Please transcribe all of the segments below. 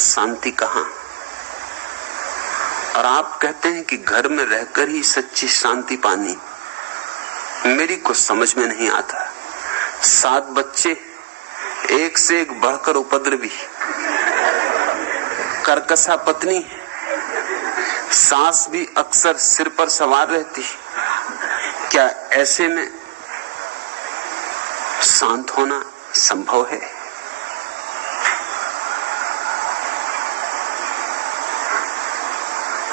शांति कहां? और आप कहते हैं कि घर में रहकर ही सच्ची शांति पानी। मेरी कुछ समझ में नहीं आता। 7 बच्चे, एक से एक बढ़कर उपद्रवी, कर्कशा पत्नी, सास भी अक्सर सिर पर सवार रहती। क्या ऐसे में शांत होना संभव है?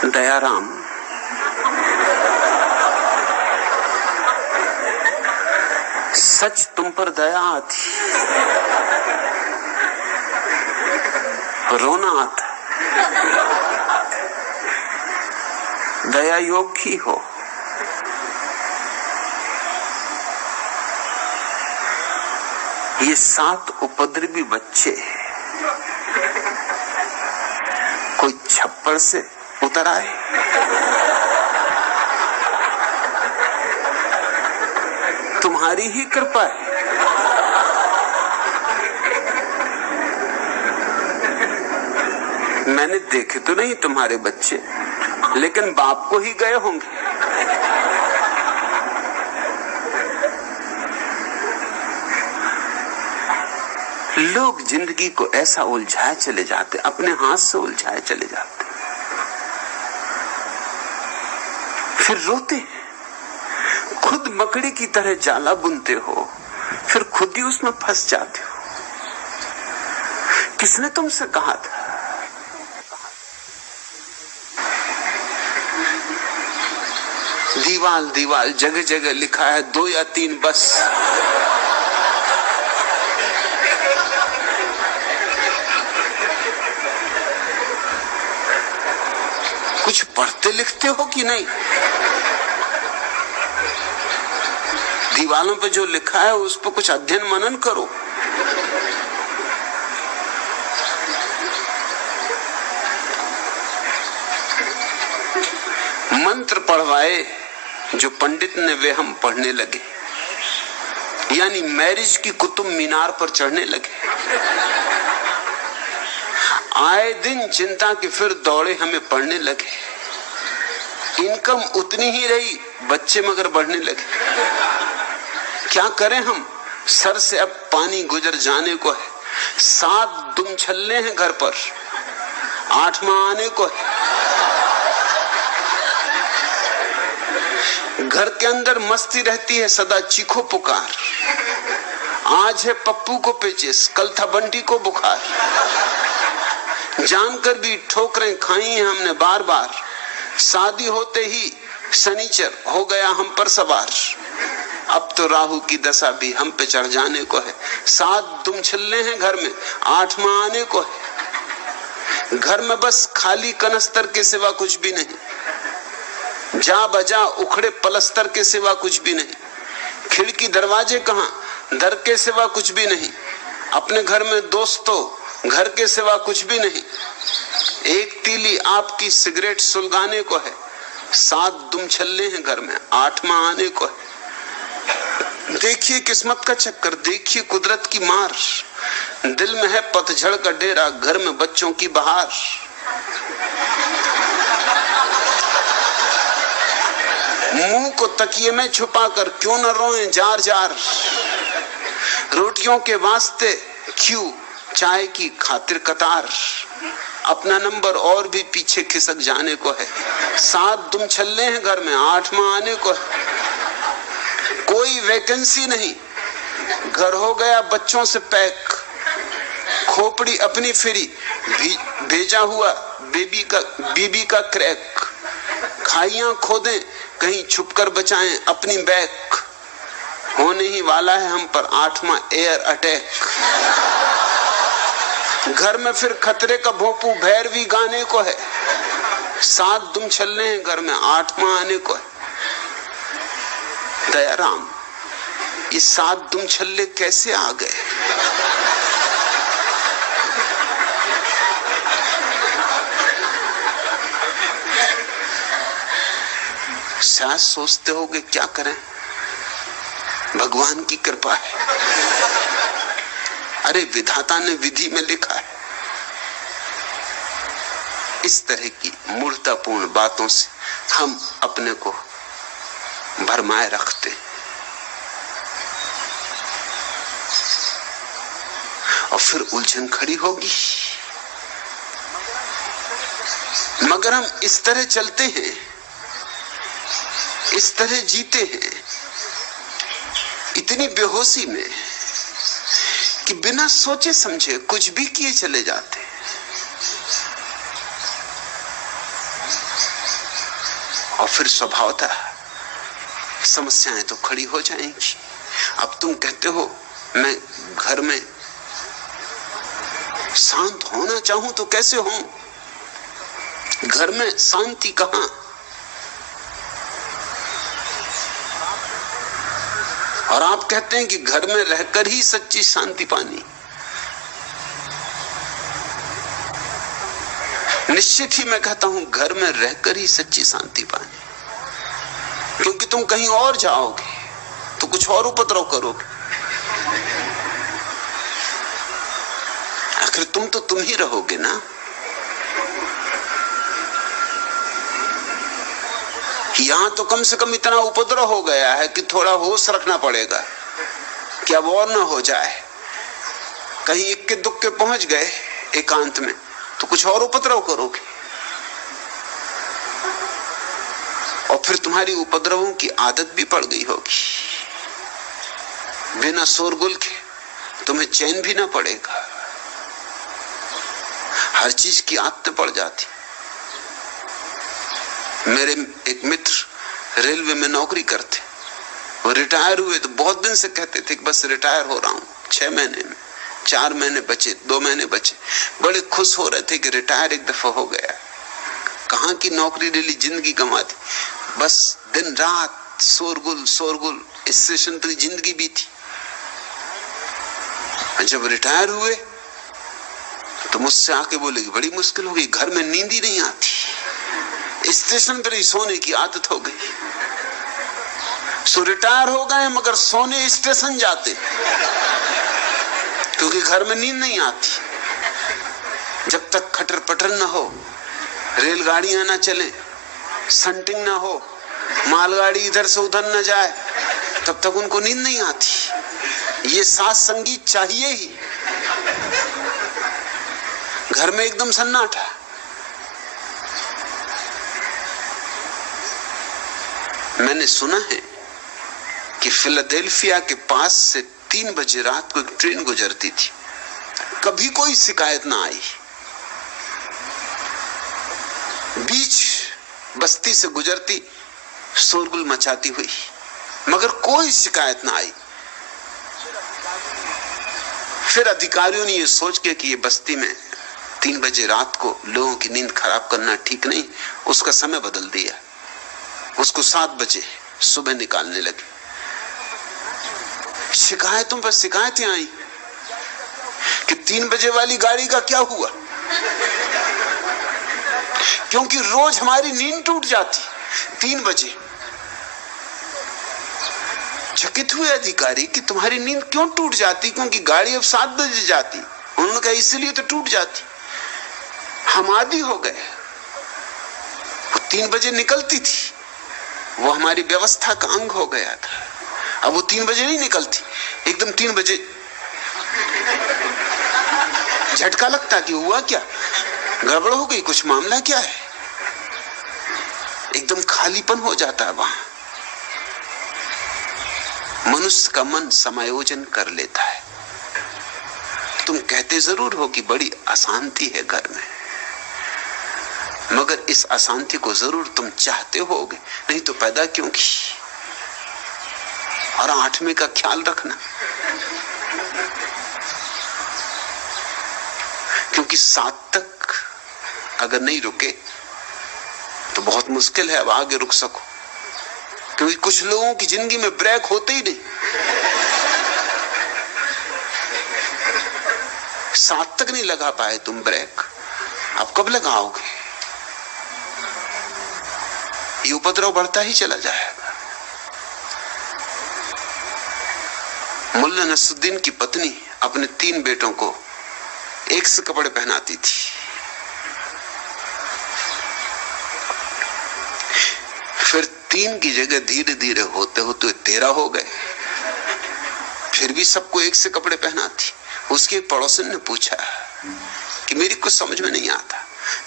दयाराम, सच तुम पर दया आती, रोना आता। दया योगी हो। ये 7 उपद्रवी बच्चे कोई छप्पड़ से उतर आए? तुम्हारी ही कृपा है। मैंने देखे तो नहीं तुम्हारे बच्चे, लेकिन बाप को ही गए होंगे। लोग जिंदगी को ऐसा उलझाए चले जाते, अपने हाथ से उलझाए चले जाते, फिर रोते हैं। खुद मकड़ी की तरह जाला बुनते हो, फिर खुद ही उसमें फंस जाते हो। किसने तुमसे कहा था? दीवाल दीवाल जगह जगह लिखा है 2 या 3 बस। कुछ पढ़ते लिखते हो कि नहीं? दीवालों पे जो लिखा है उस पर कुछ अध्ययन मनन करो। मंत्र पढ़वाए जो पंडित ने वे हम पढ़ने लगे, यानी मैरिज की कुतुब मीनार पर चढ़ने लगे। आए दिन चिंता की फिर दौड़े हमें पढ़ने लगे। इनकम उतनी ही रही, बच्चे मगर बढ़ने लगे। क्या करें हम? सर से अब पानी गुजर जाने को है। 7 दुम छल्ले हैं घर पर, 8वां आने को है। घर के अंदर मस्ती रहती है, सदा चीखो पुकार। आज है पप्पू को पेचिस, कल था बंटी को बुखार। जानकर भी ठोकरें खाई हैं हमने बार बार। शादी होते ही शनिचर हो गया हम पर सवार। अब तो राहु की दशा भी हम पे चढ़ जाने को है। 7 दुम छल्ले हैं घर में, 8वां आने को है। घर में बस खाली कनस्तर के सिवा कुछ भी नहीं, जा बजा उखड़े पलस्तर के सिवा कुछ भी नहीं। खिड़की दरवाजे कहां, दर के सिवा कुछ भी नहीं। अपने घर में दोस्तों, घर के सिवा कुछ भी नहीं। एक तीली आपकी सिगरेट सुलगाने को है। 7 दुम छल्ले हैं घर में, 8वां आने को है। देखिए किस्मत का चक्कर, देखिए कुदरत की मार। दिल में है पतझड़ का डेरा, घर में बच्चों की बहार। मुंह को तकिए में छुपाकर क्यों न रोएं जार जार। रोटियों के वास्ते क्यों चाय की खातिर कतार। अपना नंबर और भी पीछे खिसक जाने को है। 7 दुम छल्ले हैं घर में, 8वां आने को है। कोई वैकेंसी नहीं, घर हो गया बच्चों से पैक। खोपड़ी अपनी फ्री, भेजा हुआ बीबी का क्रैक। खाइयां खोदें कहीं छुपकर बचाएं अपनी बैक। होने ही वाला है हम पर 8वां एयर अटैक। घर में फिर खतरे का भोंपू भैरवी गाने को है। 7 दुम छल्ले हैं घर में, 8वां आने को है। दयाराम, ये 7 दुम छल्ले कैसे आ गए? शायद सोचते होगे क्या करें, भगवान की कृपा है। अरे विधाता ने विधि में लिखा है, इस तरह की मूर्खतापूर्ण बातों से हम अपने को भरमाए रखते और फिर उलझन खड़ी होगी। मगर हम इस तरह चलते हैं, इस तरह जीते हैं, इतनी बेहोशी में कि बिना सोचे समझे कुछ भी किए चले जाते हैं। और फिर स्वभावतः समस्याएं तो खड़ी हो जाएंगी। अब तुम कहते हो मैं घर में शांत होना चाहूं तो कैसे हूं? घर में शांति कहां? और आप कहते हैं कि घर में रहकर ही सच्ची शांति पानी। निश्चित ही मैं कहता हूं घर में रहकर ही सच्ची शांति पानी, क्योंकि तुम कहीं और जाओगे तो कुछ और उपद्रव करोगे। आखिर तुम ही रहोगे ना। यहां तो कम से कम इतना उपद्रव हो गया है कि थोड़ा होश रखना पड़ेगा कि अब और ना हो जाए। कहीं इक्के दुक्के पहुंच गए एकांत में तो कुछ और उपद्रव करोगे, और फिर तुम्हारी उपद्रवों की आदत भी पड़ गई होगी। बिना शोरगुल के तुम्हें चैन भी ना पड़ेगा। हर चीज की आदत पड़ जाती। मेरे एक मित्र रेलवे में नौकरी करते, वो रिटायर हुए तो बहुत दिन से कहते थे कि बस रिटायर हो रहा हूं। 6 महीने में 4 महीने बचे, 2 महीने बचे, बड़े खुश हो रहे थे कि रिटायर एक दफा हो गया। कहां की नौकरी ले ली, जिंदगी गंवा दी। बस दिन रात शोरगुल शोरगुल, स्टेशन पर जिंदगी बीती। जब रिटायर हुए तो मुझसे आके बोले कि बड़ी मुश्किल हो गई, घर में नींद ही नहीं आती, स्टेशन पर ही सोने की आदत हो गई। सो रिटायर हो गए मगर सोने स्टेशन जाते, क्योंकि घर में नींद नहीं आती। जब तक खटर पटर ना हो, रेलगाड़ियां ना चले, संटिंग ना हो, मालगाड़ी इधर से उधर ना जाए, तब तक उनको नींद नहीं आती। ये साथ संगीत चाहिए ही। घर में एकदम सन्नाटा। मैंने सुना है कि फिलाडेल्फिया के पास से 3 बजे रात को एक ट्रेन गुजरती थी, कभी कोई शिकायत ना आई। बीच बस्ती से गुजरती, शोरगुल मचाती हुई, मगर कोई शिकायत ना आई। फिर अधिकारियों ने यह सोच के कि ये बस्ती में 3 बजे रात को लोगों की नींद खराब करना ठीक नहीं, उसका समय बदल दिया। उसको 7 बजे सुबह निकालने लगे। शिकायतों पर शिकायतें आई कि 3 बजे वाली गाड़ी का क्या हुआ, क्योंकि रोज हमारी नींद टूट जाती 3 बजे। चकित हुए अधिकारी कि तुम्हारी नींद क्यों टूट जाती, क्योंकि गाड़ी अब 7 बजे जाती। उन्होंने कहा इसलिए तो टूट जाती, हम आदी हो गए। वो 3 बजे निकलती थी, वो हमारी व्यवस्था का अंग हो गया था। अब वो 3 बजे नहीं निकलती, एकदम 3 बजे झटका लगता कि हुआ क्या, गड़बड़ हो गई, कुछ मामला क्या है। एकदम खालीपन हो जाता है वहां। मनुष्य का मन समायोजन कर लेता है। तुम कहते जरूर हो कि बड़ी अशांति है घर में, मगर इस अशांति को जरूर तुम चाहते होगे, नहीं तो पैदा क्यों की। और 8वें का ख्याल रखना, क्योंकि 7 तक अगर नहीं रुके तो बहुत मुश्किल है अब आगे रुक सको, क्योंकि कुछ लोगों की जिंदगी में ब्रेक होते ही नहीं। 7 तक नहीं लगा पाए तुम ब्रेक, अब कब लगाओगे। ये उपद्रव बढ़ता ही चला जाएगा। मुल्ला नसरुद्दीन की पत्नी अपने 3 बेटों को एक से कपड़े पहनाती थी। फिर 3 की जगह धीरे धीरे होते होते 13 हो गए। फिर भी सबको एक से कपड़े पहनाती। उसके पड़ोसन ने पूछा कि मेरी कुछ समझ में नहीं आता,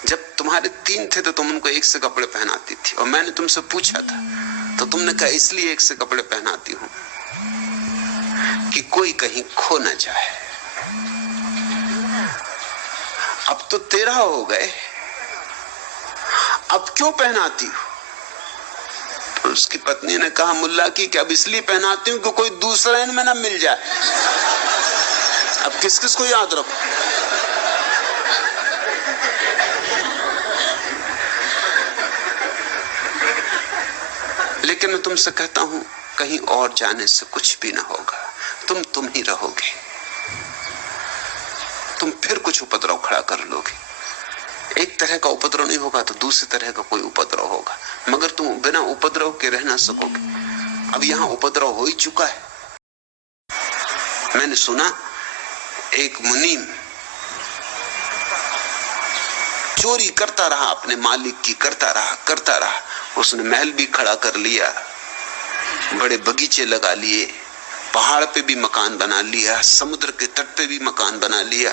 जब तुम्हारे 3 थे तो तुम उनको एक से कपड़े पहनाती थी, और मैंने तुमसे पूछा था तो तुमने कहा इसलिए एक से कपड़े पहनाती हूं कि कोई कहीं खो न जाए। अब तो 13 हो गए, अब क्यों पहनाती हो? तो उसकी पत्नी ने कहा मुल्ला की कि अब इसलिए पहनाती हूं कि कोई दूसरा इनमें ना मिल जाए। अब किस किस को याद रखो। लेकिन मैं तुमसे कहता हूं कहीं और जाने से कुछ भी ना होगा, तुम ही रहोगे। तुम फिर कुछ उपद्रव खड़ा कर लोगे। एक तरह का उपद्रव नहीं होगा तो दूसरी तरह का कोई उपद्रव होगा, मगर तुम बिना उपद्रव के रह ना सकोगे। अब यहां उपद्रव हो ही चुका है। मैंने सुना एक मुनीम चोरी करता रहा, अपने मालिक की करता रहा। उसने महल भी खड़ा कर लिया, बड़े बगीचे लगा लिए, पहाड़ पे भी मकान बना लिया, समुद्र के तट पे भी मकान बना लिया।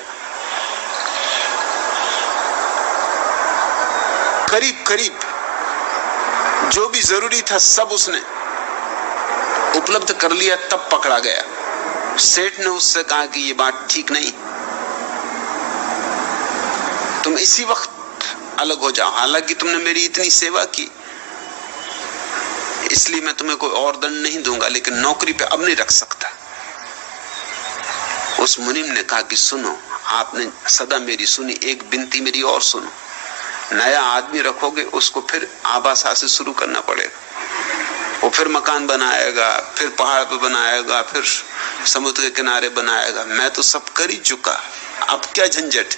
करीब करीब जो भी जरूरी था सब उसने उपलब्ध कर लिया। तब पकड़ा गया। सेठ ने उससे कहा कि ये बात ठीक नहीं, तुम इसी वक्त अलग हो जाओ। हालांकि तुमने मेरी इतनी सेवा की, इसलिए मैं तुम्हें कोई और दंड नहीं दूंगा, लेकिन नौकरी पे अब नहीं रख सकता। उस मुनीम ने कहा कि सुनो, आपने सदा मेरी सुनी, एक विनती मेरी और सुनो। नया आदमी रखोगे उसको फिर आबासा से शुरू करना पड़ेगा। वो फिर मकान बनाएगा, फिर पहाड़ पे बनाएगा, फिर समुद्र के किनारे बनाएगा। मैं तो सब कर ही चुका, अब क्या झंझट।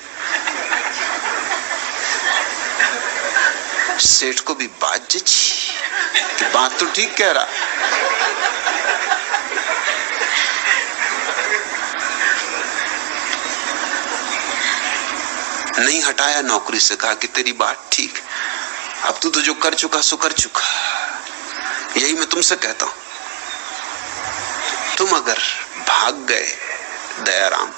सेठ को भी बात जची कि बात तो ठीक कह रहा। नहीं हटाया नौकरी से, कहा कि तेरी बात ठीक, अब तू तो जो कर चुका सो कर चुका। यही मैं तुमसे कहता हूं, तुम अगर भाग गए दयाराम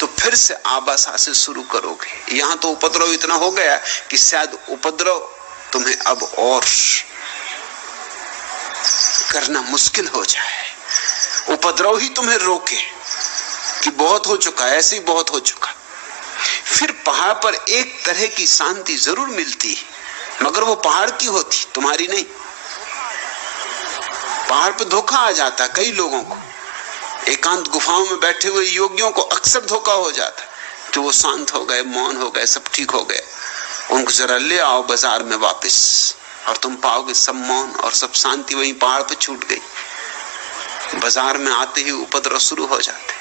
तो फिर से आबासा से शुरू करोगे। यहां तो उपद्रव इतना हो गया कि शायद उपद्रव तुम्हें अब और करना मुश्किल हो जाए। उपद्रव ही तुम्हें रोके कि बहुत हो चुका, ऐसे ही बहुत हो चुका। फिर पहाड़ पर एक तरह की शांति जरूर मिलती, मगर वो पहाड़ की होती, तुम्हारी नहीं। पहाड़ पे धोखा आ जाता कई लोगों को। एकांत गुफाओं में बैठे हुए योगियों को अक्सर धोखा हो जाता कि वो शांत हो गए, मौन हो गए, सब ठीक हो गया। उनको जरा ले आओ बाजार में वापस और तुम पाओगे सब मौन और सब शांति वहीं पहाड़ पे छूट गई। बाजार में आते ही उपद्रव शुरू हो जाते।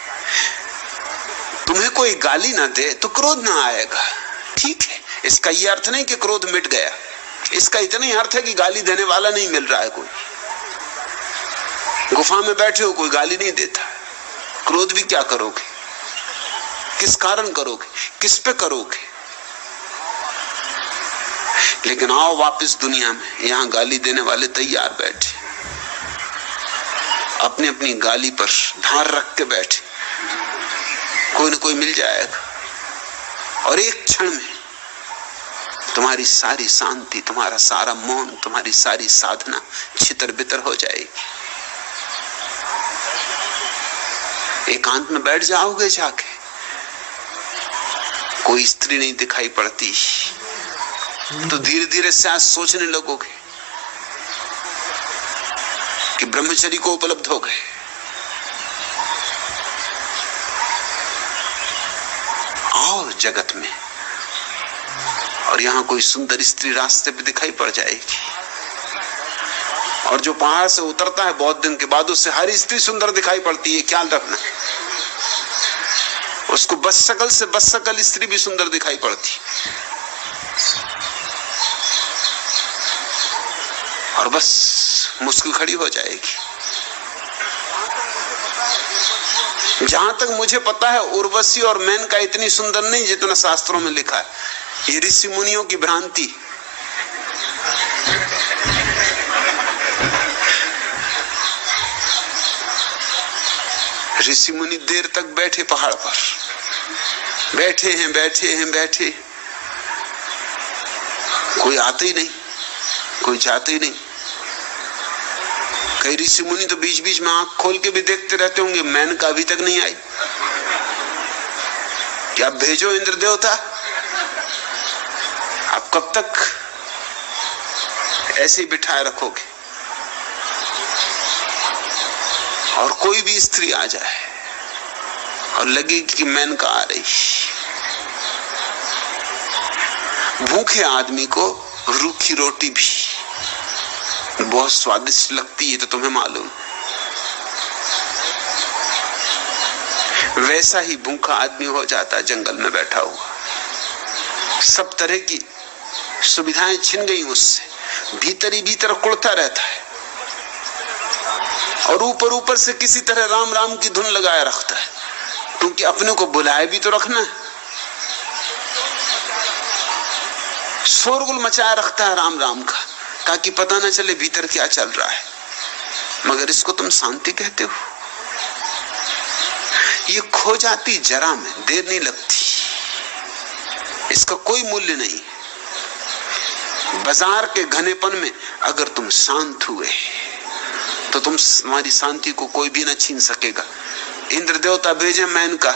तुम्हें कोई गाली ना दे तो क्रोध ना आएगा, ठीक है। इसका यह अर्थ नहीं कि क्रोध मिट गया, इसका इतना ही अर्थ है कि गाली देने वाला नहीं मिल रहा है कोई। गुफा में बैठे हो, कोई गाली नहीं देता, क्रोध भी क्या करोगे, किस कारण करोगे, किस पे करोगे। लेकिन आओ वापस दुनिया में, यहां गाली देने वाले तैयार बैठे, अपनी अपनी गाली पर धार रख के बैठे। कोई न कोई मिल जाएगा और एक क्षण में तुम्हारी सारी शांति, तुम्हारा सारा मौन, तुम्हारी सारी साधना छितर बितर हो जाएगी। एकांत में बैठ जाओगे जाके, कोई स्त्री नहीं दिखाई पड़ती, तो धीरे धीरे शायद सोचने लगोगे कि ब्रह्मचर्य को उपलब्ध हो गए। आओ जगत में, और यहां कोई सुंदर स्त्री रास्ते पे दिखाई पड़ जाएगी। और जो पहाड़ से उतरता है बहुत दिन के बाद, उससे हर स्त्री सुंदर दिखाई पड़ती है, ख्याल रखना। उसको बस शकल से बस शकल स्त्री भी सुंदर दिखाई पड़ती, और बस मुश्किल खड़ी हो जाएगी। जहां तक मुझे पता है उर्वशी और मेनका इतनी सुंदर नहीं जितना शास्त्रों में लिखा है। ये ऋषि मुनियों की भ्रांति। ऋषि मुनि देर तक बैठे पहाड़ पर, बैठे हैं बैठे हैं बैठे, कोई आते ही नहीं, कोई जाते ही नहीं। कई ऋषि मुनि तो बीच बीच में आंख खोल के भी देखते रहते होंगे, मेनका अभी तक नहीं आई, क्या भेजो इंद्र देवता, आप कब तक ऐसे ही बिठाए रखोगे। और कोई भी स्त्री आ जाए और लगेगी कि मेनका आ रही। भूखे आदमी को रूखी रोटी भी बहुत स्वादिष्ट लगती है, तो तुम्हें मालूम। वैसा ही भूखा आदमी हो जाता है जंगल में बैठा हुआ, सब तरह की सुविधाएं छिन गई उससे, भीतर ही भीतर कुड़ता रहता है और ऊपर ऊपर से किसी तरह राम राम की धुन लगाए रखता है, क्योंकि अपने को बुलाए भी तो रखना है। शोरगुल मचाए रखता है राम राम का, ताकि पता ना चले भीतर क्या चल रहा है। मगर इसको तुम शांति कहते हो। ये खो जाती जरा में, देर नहीं लगती, इसका कोई मूल्य नहीं। बाजार के घनेपन में अगर तुम शांत हुए तो तुम्हारी शांति को कोई भी ना छीन सकेगा। इंद्र देवता भेजे मेनका,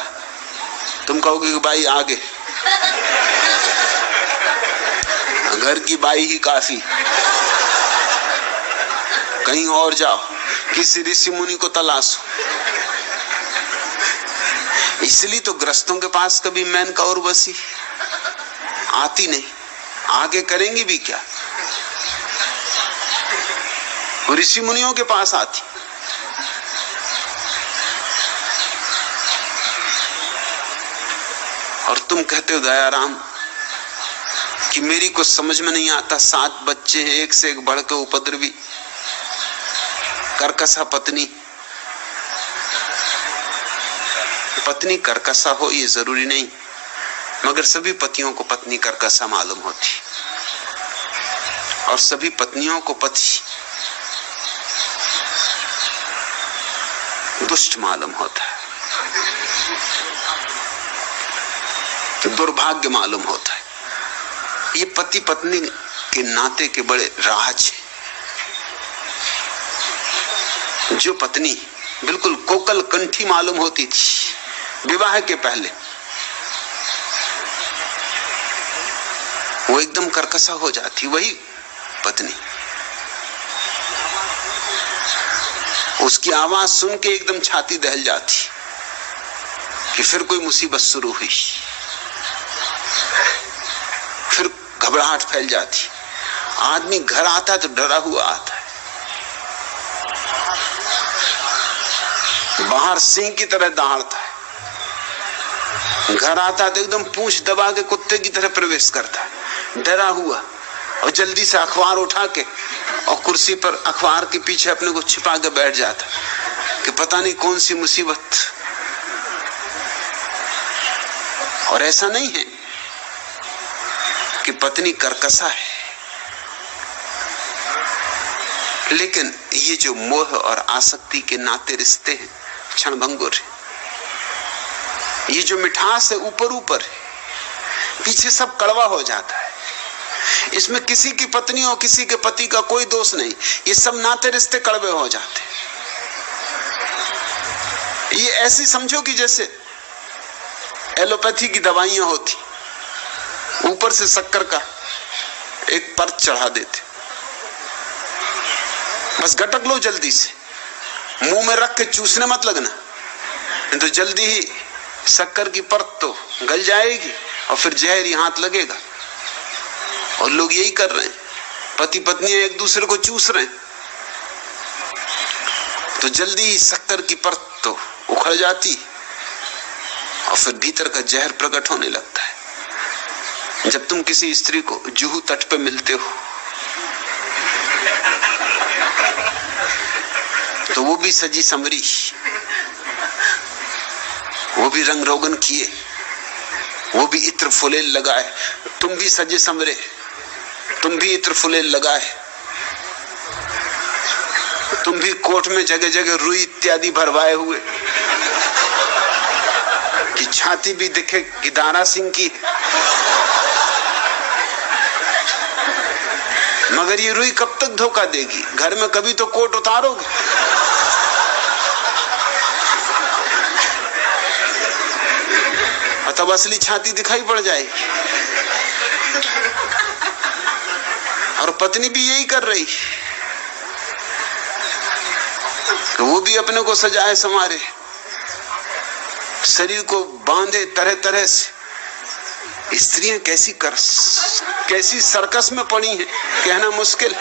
तुम कहोगे कि भाई आगे, घर की बाई ही काफी, कहीं और जाओ, किसी ऋषि मुनि को तलाशो। इसलिए तो ग्रस्तों के पास कभी मेनका और उर्वशी आती नहीं, आगे करेंगी भी क्या, ऋषि मुनियों के पास आती। और तुम कहते हो दयाराम कि मेरी कुछ समझ में नहीं आता, 7 बच्चे हैं, एक से एक बढ़ के उपद्रवी, कर्कशा पत्नी। पत्नी कर्कशा हो ये जरूरी नहीं, मगर सभी पतियों को पत्नी कर्कशा मालूम होती, और सभी पत्नियों को पति दुष्ट मालूम होता है, दुर्भाग्य मालूम होता है। ये पति पत्नी के नाते के बड़े राज हैं। जो पत्नी बिल्कुल कोकल कंठी मालूम होती थी विवाह के पहले, वो एकदम कर्कशा हो जाती। वही पत्नी उसकी आवाज सुन के एकदम छाती दहल जाती कि फिर कोई मुसीबत शुरू हुई, फिर घबराहट फैल जाती। आदमी घर आता है तो डरा हुआ आता है, बाहर सिंह की तरह दहाड़ता है, घर आता है तो एकदम पूंछ दबा के कुत्ते की तरह प्रवेश करता है, डरा हुआ, और जल्दी से अखबार उठा के और कुर्सी पर अखबार के पीछे अपने को छिपा के बैठ जाता कि पता नहीं कौन सी मुसीबत। और ऐसा नहीं है कि पत्नी कर्कशा है, लेकिन ये जो मोह और आसक्ति के नाते रिश्ते हैं क्षणभंगुर है। ये जो मिठास है ऊपर ऊपर है, पीछे सब कड़वा हो जाता है। इसमें किसी की पत्नी और किसी के पति का कोई दोष नहीं, ये सब नाते रिश्ते कड़वे हो जाते। ये ऐसी समझो कि जैसे एलोपैथी की दवाइयां होती, ऊपर से शक्कर का एक परत चढ़ा देते, बस गटक लो जल्दी से, मुंह में रख के चूसने मत लगना, नहीं तो जल्दी ही शक्कर की परत तो गल जाएगी और फिर जहर ही हाथ लगेगा। और लोग यही कर रहे हैं, पति पत्नियां एक दूसरे को चूस रहे हैं, तो जल्दी ही शक्कर की परत तो उखड़ जाती और फिर भीतर का जहर प्रकट होने लगता है। जब तुम किसी स्त्री को जुहू तट पे मिलते हो तो वो भी सजी समरी, वो भी रंग रोगन किए, वो भी इत्र फुलेल लगाए, तुम भी सजे समरे, तुम भी इत्र फुलेल लगाए, तुम भी कोट में जगह जगह रुई इत्यादि भरवाए हुए, छाती भी दिखे कि दारा सिंह की, मगर ये रुई कब तक धोखा देगी? घर में कभी तो कोट उतारोगे। और तब असली छाती दिखाई पड़ जाएगी। और पत्नी भी यही कर रही, तो वो भी अपने को सजाए संवारे, शरीर को बांधे तरह तरह से। स्त्रियां कैसी सर्कस में पड़ी हैं, कहना मुश्किल।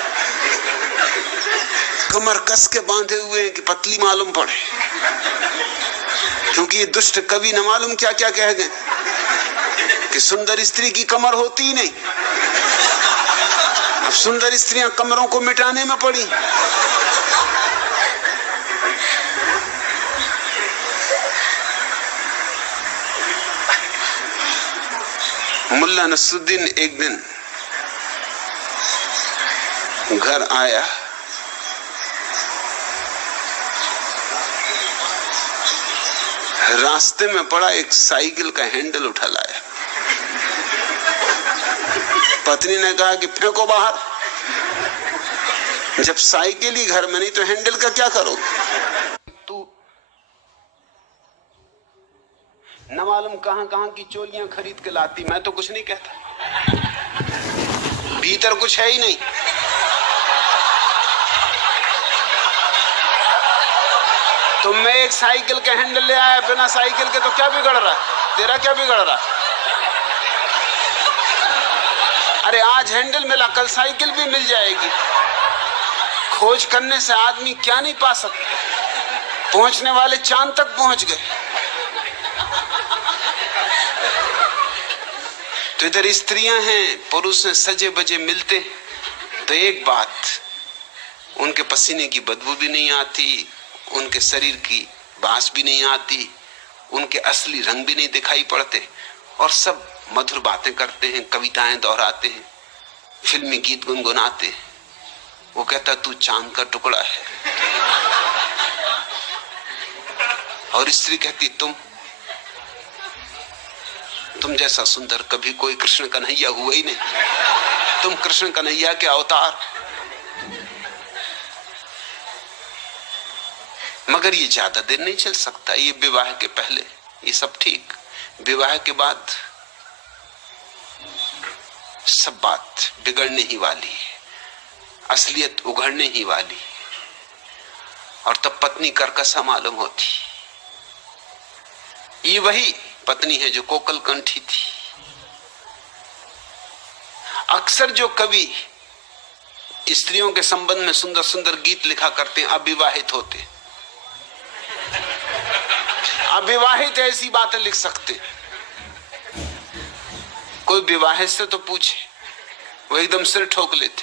कमर कस के बांधे हुए हैं कि पतली मालूम पड़े, क्योंकि ये दुष्ट कवि न मालूम क्या क्या कह गए कि सुंदर स्त्री की कमर होती ही नहीं। अब सुंदर स्त्रियां कमरों को मिटाने में पड़ी। मुल्ला नसरुद्दीन एक दिन घर आया, रास्ते में पड़ा एक साइकिल का हैंडल उठा लाया। पत्नी ने कहा कि फेंको बाहर। जब साइकिल ही घर में नहीं तो हैंडल का क्या करो? तू न मालूम कहां कहां की चोलियां खरीद के लाती, मैं तो कुछ नहीं कहता, भीतर कुछ है ही नहीं। तुम में एक साइकिल के हैंडल ले आया, बिना साइकिल के तो क्या बिगड़ रहा है? तेरा क्या बिगड़ रहा है? अरे आज हैंडल मिला, कल साइकिल भी मिल जाएगी। खोज करने से आदमी क्या नहीं पा सकता। पहुंचने वाले चांद तक पहुंच गए। तो इधर स्त्रियां हैं, पुरुष हैं, सजे बजे मिलते, तो एक बात, उनके पसीने की बदबू भी नहीं आती, उनके शरीर की बास भी नहीं आती, उनके असली रंग भी नहीं दिखाई पड़ते, और सब मधुर बातें करते हैं, कविताएं दोहराते हैं, फिल्मी गीत गुनगुनाते हैं। वो कहता तू चांद का टुकड़ा है, और स्त्री कहती तुम जैसा सुंदर कभी कोई कृष्ण कन्हैया हुआ ही नहीं, तुम कृष्ण कन्हैया के अवतार। मगर ये ज्यादा देर नहीं चल सकता। ये विवाह के पहले ये सब ठीक, विवाह के बाद सब बात बिगड़ने ही वाली है, असलियत उघड़ने ही वाली, और तब पत्नी कर्कशा मालूम होती। ये वही पत्नी है जो कोकल कंठी थी। अक्सर जो कवि स्त्रियों के संबंध में सुंदर सुंदर गीत लिखा करते हैं, अविवाहित होते। अविवाहित ऐसी बातें लिख सकते। कोई विवाहित से तो पूछे, वो एकदम सिर ठोक लेते।